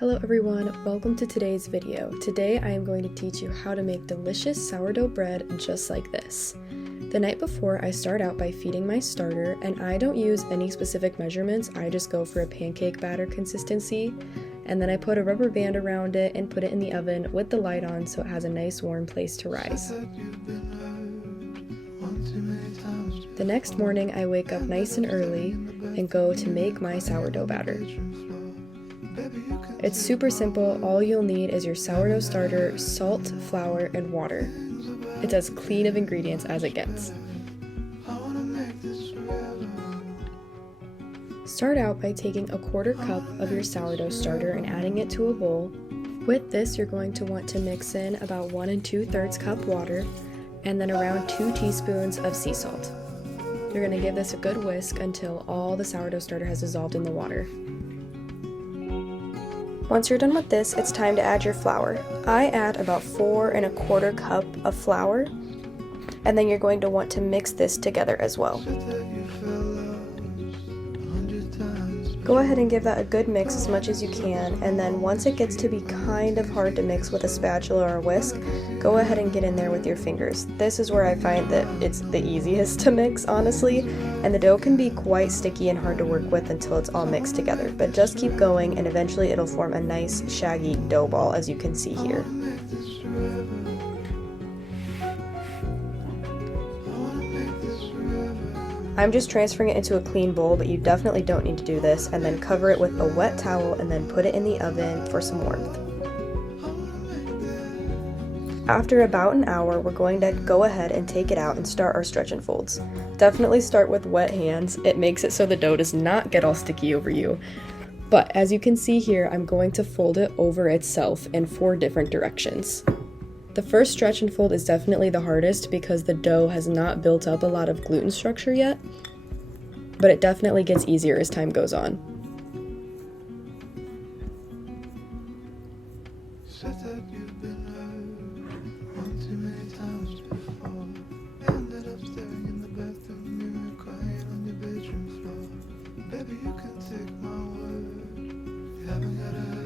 Hello everyone, welcome to today's video. Today I am going to teach you how to make delicious sourdough bread just like this. The night before I start out by feeding my starter, and I don't use any specific measurements, I just go for a pancake batter consistency, and then I put a rubber band around it and put it in the oven with the light on so it has a nice warm place to rise. The next morning I wake up nice and early and go to make my sourdough batter. It's super simple. All you'll need is your sourdough starter, salt, flour, and water. It's as clean of ingredients as it gets. Start out by taking a quarter cup of your sourdough starter and adding it to a bowl. With this, you're going to want to mix in about 1 2/3 cup water and then around 2 teaspoons of sea salt. You're going to give this a good whisk until all the sourdough starter has dissolved in the water. Once you're done with this, it's time to add your flour. I add about 4 1/4 cup of flour, and then you're going to want to mix this together as well. Go ahead and give that a good mix as much as you can, and then once it gets to be kind of hard to mix with a spatula or a whisk, go ahead and get in there with your fingers. This is where I find that it's the easiest to mix, honestly, and the dough can be quite sticky and hard to work with until it's all mixed together, but just keep going and eventually it'll form a nice shaggy dough ball, as you can see here. I'm just transferring it into a clean bowl, but you definitely don't need to do this, and then cover it with a wet towel and then put it in the oven for some warmth. After about an hour, we're going to go ahead and take it out and start our stretch and folds. Definitely start with wet hands. It makes it so the dough does not get all sticky over you. But as you can see here, I'm going to fold it over itself in 4 different directions. The first stretch and fold is definitely the hardest because the dough has not built up a lot of gluten structure yet, but it definitely gets easier as time goes on.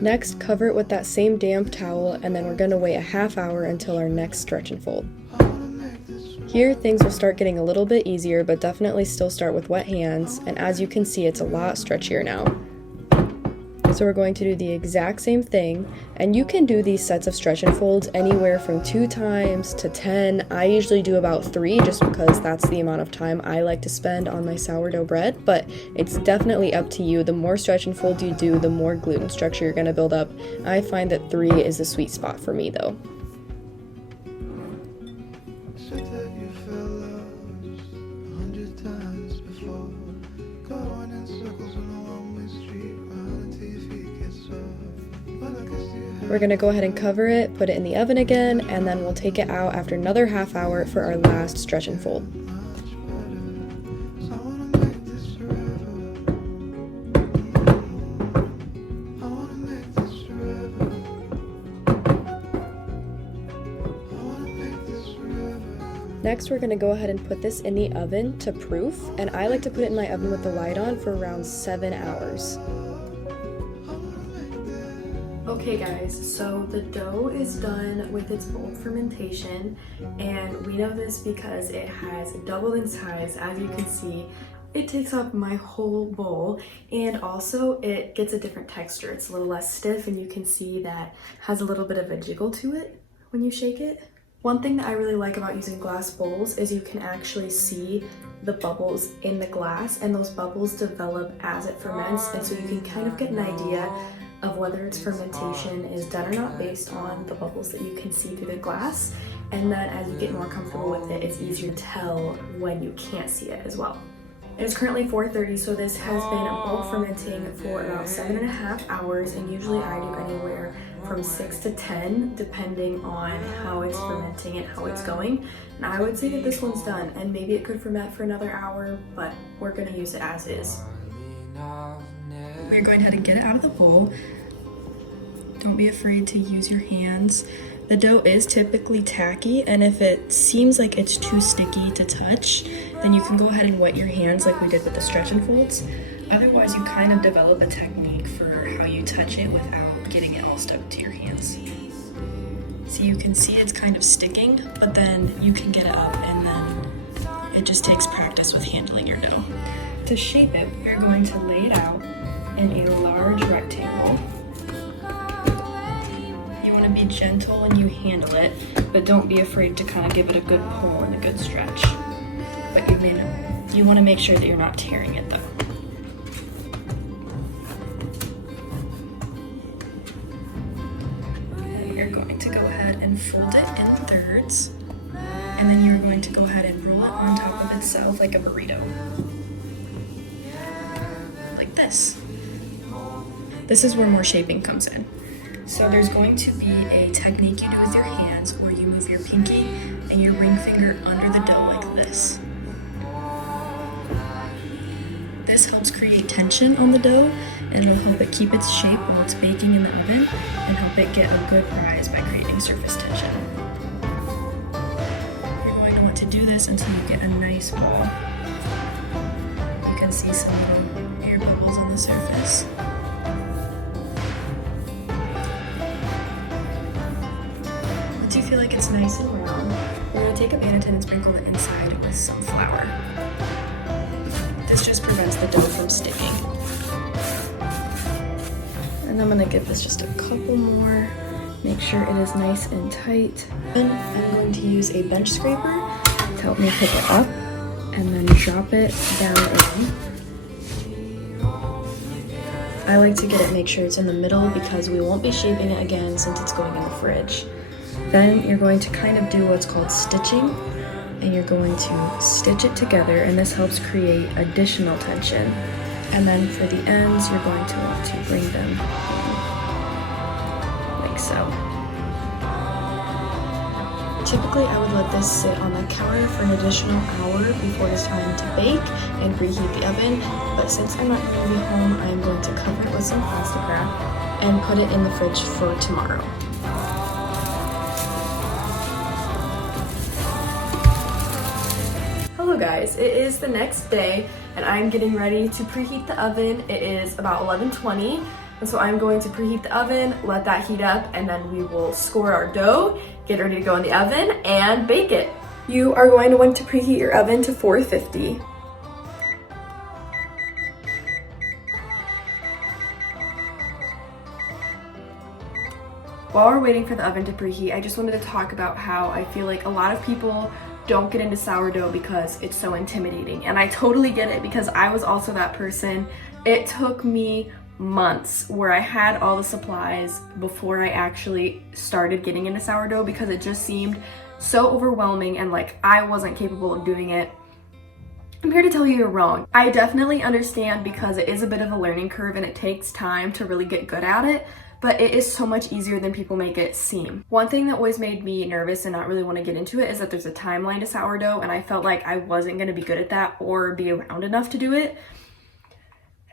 Next, cover it with that same damp towel, and then we're going to wait a half hour until our next stretch and fold. Here, things will start getting a little bit easier, but definitely still start with wet hands, and as you can see, it's a lot stretchier now. So we're going to do the exact same thing, and you can do these sets of stretch and folds anywhere from 2 times to 10. I usually do about 3 just because that's the amount of time I like to spend on my sourdough bread, but it's definitely up to you. The more stretch and folds you do, the more gluten structure you're going to build up. I find that 3 is the sweet spot for me though. We're going to go ahead and cover it, put it in the oven again, and then we'll take it out after another half hour for our last stretch and fold. Next, we're going to go ahead and put this in the oven to proof, and I like to put it in my oven with the light on for around 7 hours. Okay guys, so the dough is done with its bold fermentation, and we know this because it has doubled in size. As you can see, it takes up my whole bowl, and also it gets a different texture. It's a little less stiff, and you can see that has a little bit of a jiggle to it when you shake it. One thing that I really like about using glass bowls is you can actually see the bubbles in the glass, and those bubbles develop as it ferments, and so you can kind of get an idea of whether its fermentation is done or not based on the bubbles that you can see through the glass. And then as you get more comfortable with it, it's easier to tell when you can't see it as well. It's currently 4:30, so this has been bulk fermenting for about 7.5 hours, and usually I do anywhere from 6 to 10 depending on how it's fermenting and how it's going. And I would say that this one's done, and maybe it could ferment for another hour, but we're going to use it as is. We're going ahead and get it out of the bowl. Don't be afraid to use your hands. The dough is typically tacky, and if it seems like it's too sticky to touch, then you can go ahead and wet your hands like we did with the stretch and folds. Otherwise, you kind of develop a technique for how you touch it without getting it all stuck to your hands. So you can see it's kind of sticking, but then you can get it up, and then it just takes practice with handling your dough. To shape it, we're going to lay it out in a large rectangle. You want to be gentle when you handle it, but don't be afraid to kind of give it a good pull and a good stretch. But you want to make sure that you're not tearing it though. And you're going to go ahead and fold it in thirds, and then you're going to go ahead and roll it on top of itself like a burrito. Like this. This is where more shaping comes in. So there's going to be a technique you do with your hands where you move your pinky and your ring finger under the dough like this. This helps create tension on the dough, and it'll help it keep its shape while it's baking in the oven and help it get a good rise by creating surface tension. You're going to want to do this until you get a nice ball. You can see some little air bubbles on the surface. Once you feel like it's nice and round, we're going to take a banneton and sprinkle the inside with some flour. This just prevents the dough from sticking. And I'm going to give this just a couple more. Make sure it is nice and tight. Then I'm going to use a bench scraper to help me pick it up and then drop it down in. I like to make sure it's in the middle because we won't be shaping it again since it's going in the fridge. Then you're going to kind of do what's called stitching, and you're going to stitch it together, and this helps create additional tension. And then for the ends, you're going to want to bring them in, like so. Typically, I would let this sit on the counter for an additional hour before it's time to bake and preheat the oven, but since I'm not going to be home, I'm going to cover it with some plastic wrap and put it in the fridge for tomorrow. Hello guys, it is the next day and I'm getting ready to preheat the oven. It is about 11:20, and so I'm going to preheat the oven, let that heat up, and then we will score our dough, get ready to go in the oven, and bake it. You are going to want to preheat your oven to 450. While we're waiting for the oven to preheat, I just wanted to talk about how I feel like a lot of people don't get into sourdough because it's so intimidating. And I totally get it because I was also that person. It took me months where I had all the supplies before I actually started getting into sourdough because it just seemed so overwhelming and like I wasn't capable of doing it. I'm here to tell you you're wrong. I definitely understand because it is a bit of a learning curve and it takes time to really get good at it, but it is so much easier than people make it seem. One thing that always made me nervous and not really want to get into it is that there's a timeline to sourdough, and I felt like I wasn't going to be good at that or be around enough to do it.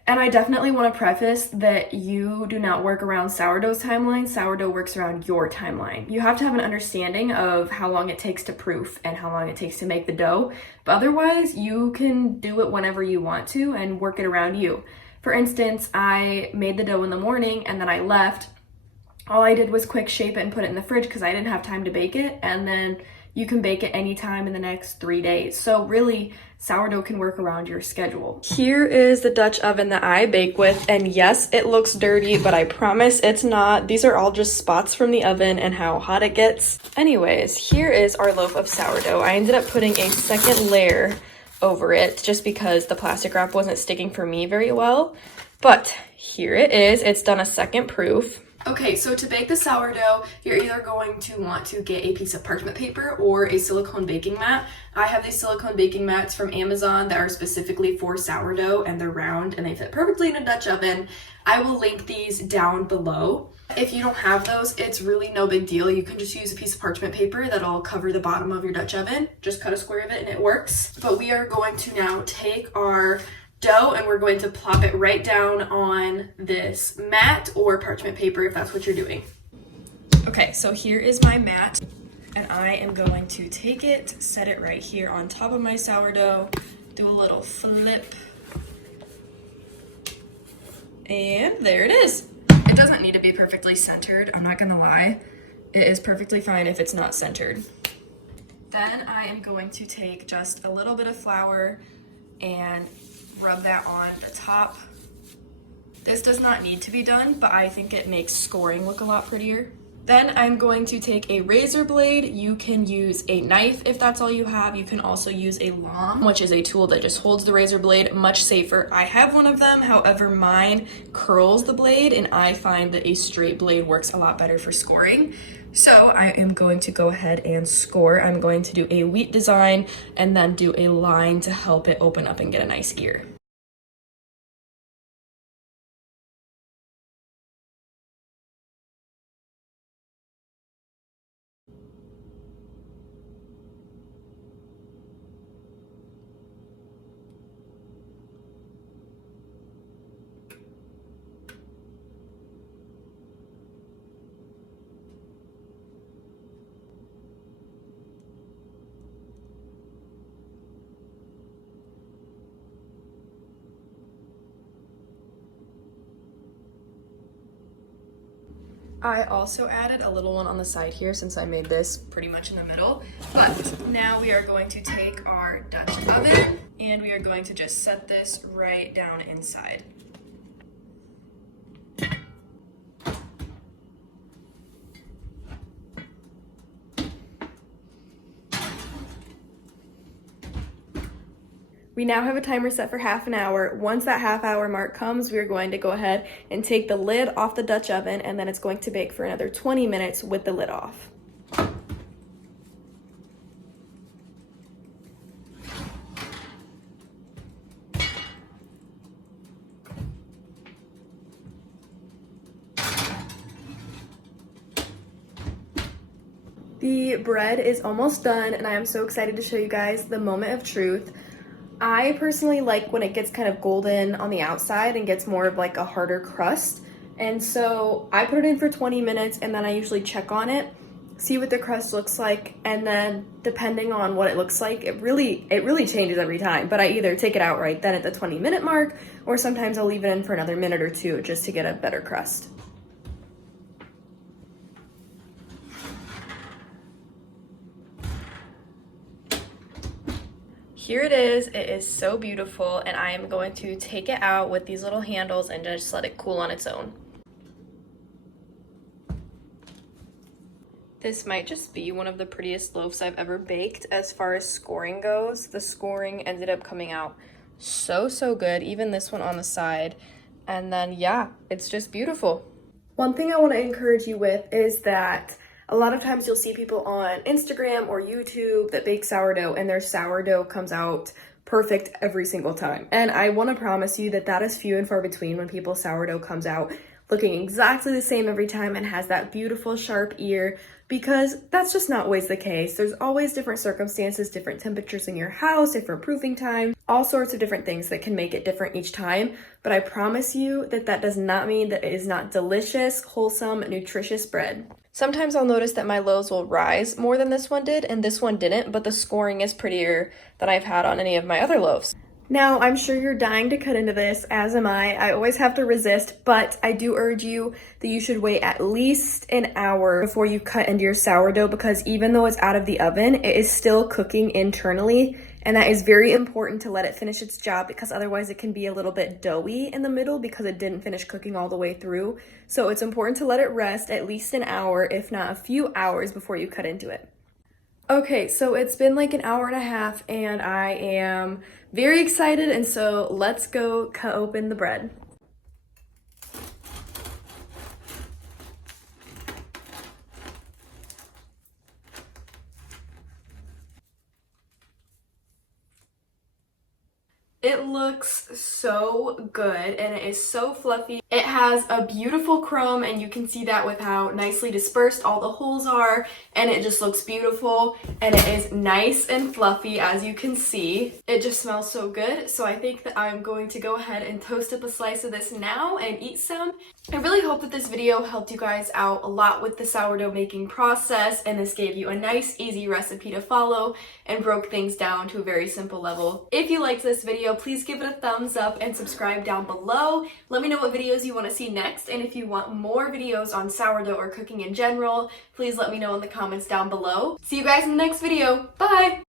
And I definitely want to preface that you do not work around sourdough's timeline. Sourdough works around your timeline. You have to have an understanding of how long it takes to proof and how long it takes to make the dough, but otherwise you can do it whenever you want to and work it around you. For instance, I made the dough in the morning and then I left. All I did was quick shape it and put it in the fridge because I didn't have time to bake it, and then you can bake it anytime in the next 3 days. So really, sourdough can work around your schedule. Here is the Dutch oven that I bake with, and yes, it looks dirty, but I promise it's not. These are all just spots from the oven and how hot it gets. Anyways, here is our loaf of sourdough. I ended up putting a second layer over it just because the plastic wrap wasn't sticking for me very well. But here it is. It's done a second proof. Okay, so to bake the sourdough, you're either going to want to get a piece of parchment paper or a silicone baking mat. I have these silicone baking mats from Amazon that are specifically for sourdough, and they're round and they fit perfectly in a Dutch oven. I will link these down below. If you don't have those, it's really no big deal. You can just use a piece of parchment paper that'll cover the bottom of your Dutch oven. Just cut a square of it and it works. But we are going to now take our dough and we're going to plop it right down on this mat or parchment paper if that's what you're doing. Okay, so here is my mat, and I am going to take it, set it right here on top of my sourdough, do a little flip, and there it is. It doesn't need to be perfectly centered, I'm not gonna lie. It is perfectly fine if it's not centered. Then I am going to take just a little bit of flour and rub that on the top. This does not need to be done, but I think it makes scoring look a lot prettier. Then I'm going to take a razor blade. You can use a knife if that's all you have. You can also use a lom, which is a tool that just holds the razor blade, much safer. I have one of them, however, mine curls the blade, and I find that a straight blade works a lot better for scoring. So I am going to go ahead and score. I'm going to do a wheat design and then do a line to help it open up and get a nice ear. I also added a little one on the side here since I made this pretty much in the middle. But now we are going to take our Dutch oven and we are going to just set this right down inside. We now have a timer set for half an hour. Once that half-hour mark comes, we are going to go ahead and take the lid off the Dutch oven, and then it's going to bake for another 20 minutes with the lid off. The bread is almost done, and I am so excited to show you guys the moment of truth. I personally like when it gets kind of golden on the outside and gets more of like a harder crust. And so I put it in for 20 minutes and then I usually check on it, see what the crust looks like, and then depending on what it looks like, it really changes every time. But I either take it out right then at the 20-minute mark, or sometimes I'll leave it in for another minute or two just to get a better crust. Here it is so beautiful, and I am going to take it out with these little handles and just let it cool on its own. This might just be one of the prettiest loaves I've ever baked as far as scoring goes. The scoring ended up coming out so good, even this one on the side. And then yeah, it's just beautiful. One thing I want to encourage you with is that a lot of times you'll see people on Instagram or YouTube that bake sourdough and their sourdough comes out perfect every single time. And I want to promise you that that is few and far between when people's sourdough comes out looking exactly the same every time and has that beautiful sharp ear, because that's just not always the case. There's always different circumstances, different temperatures in your house, different proofing time, all sorts of different things that can make it different each time. But I promise you that that does not mean that it is not delicious, wholesome, nutritious bread. Sometimes I'll notice that my loaves will rise more than this one did, and this one didn't, but the scoring is prettier than I've had on any of my other loaves. Now, I'm sure you're dying to cut into this, as am I. I always have to resist, but I do urge you that you should wait at least an hour before you cut into your sourdough, because even though it's out of the oven, it is still cooking internally, and that is very important to let it finish its job, because otherwise it can be a little bit doughy in the middle because it didn't finish cooking all the way through. So it's important to let it rest at least an hour, if not a few hours, before you cut into it. Okay, so it's been like an hour and a half and I am very excited, and so let's go cut open the bread. It looks so good and it is so fluffy. It has a beautiful crumb, and you can see that with how nicely dispersed all the holes are, and it just looks beautiful, and it is nice and fluffy, as you can see. It just smells so good, so I think that I'm going to go ahead and toast up a slice of this now and eat some. I really hope that this video helped you guys out a lot with the sourdough making process, and this gave you a nice, easy recipe to follow and broke things down to a very simple level. If you liked this video, please give it a thumbs up and subscribe down below. Let me know what videos videos you want to see next, and if you want more videos on sourdough or cooking in general, please let me know in the comments down below. See you guys in the next video. Bye!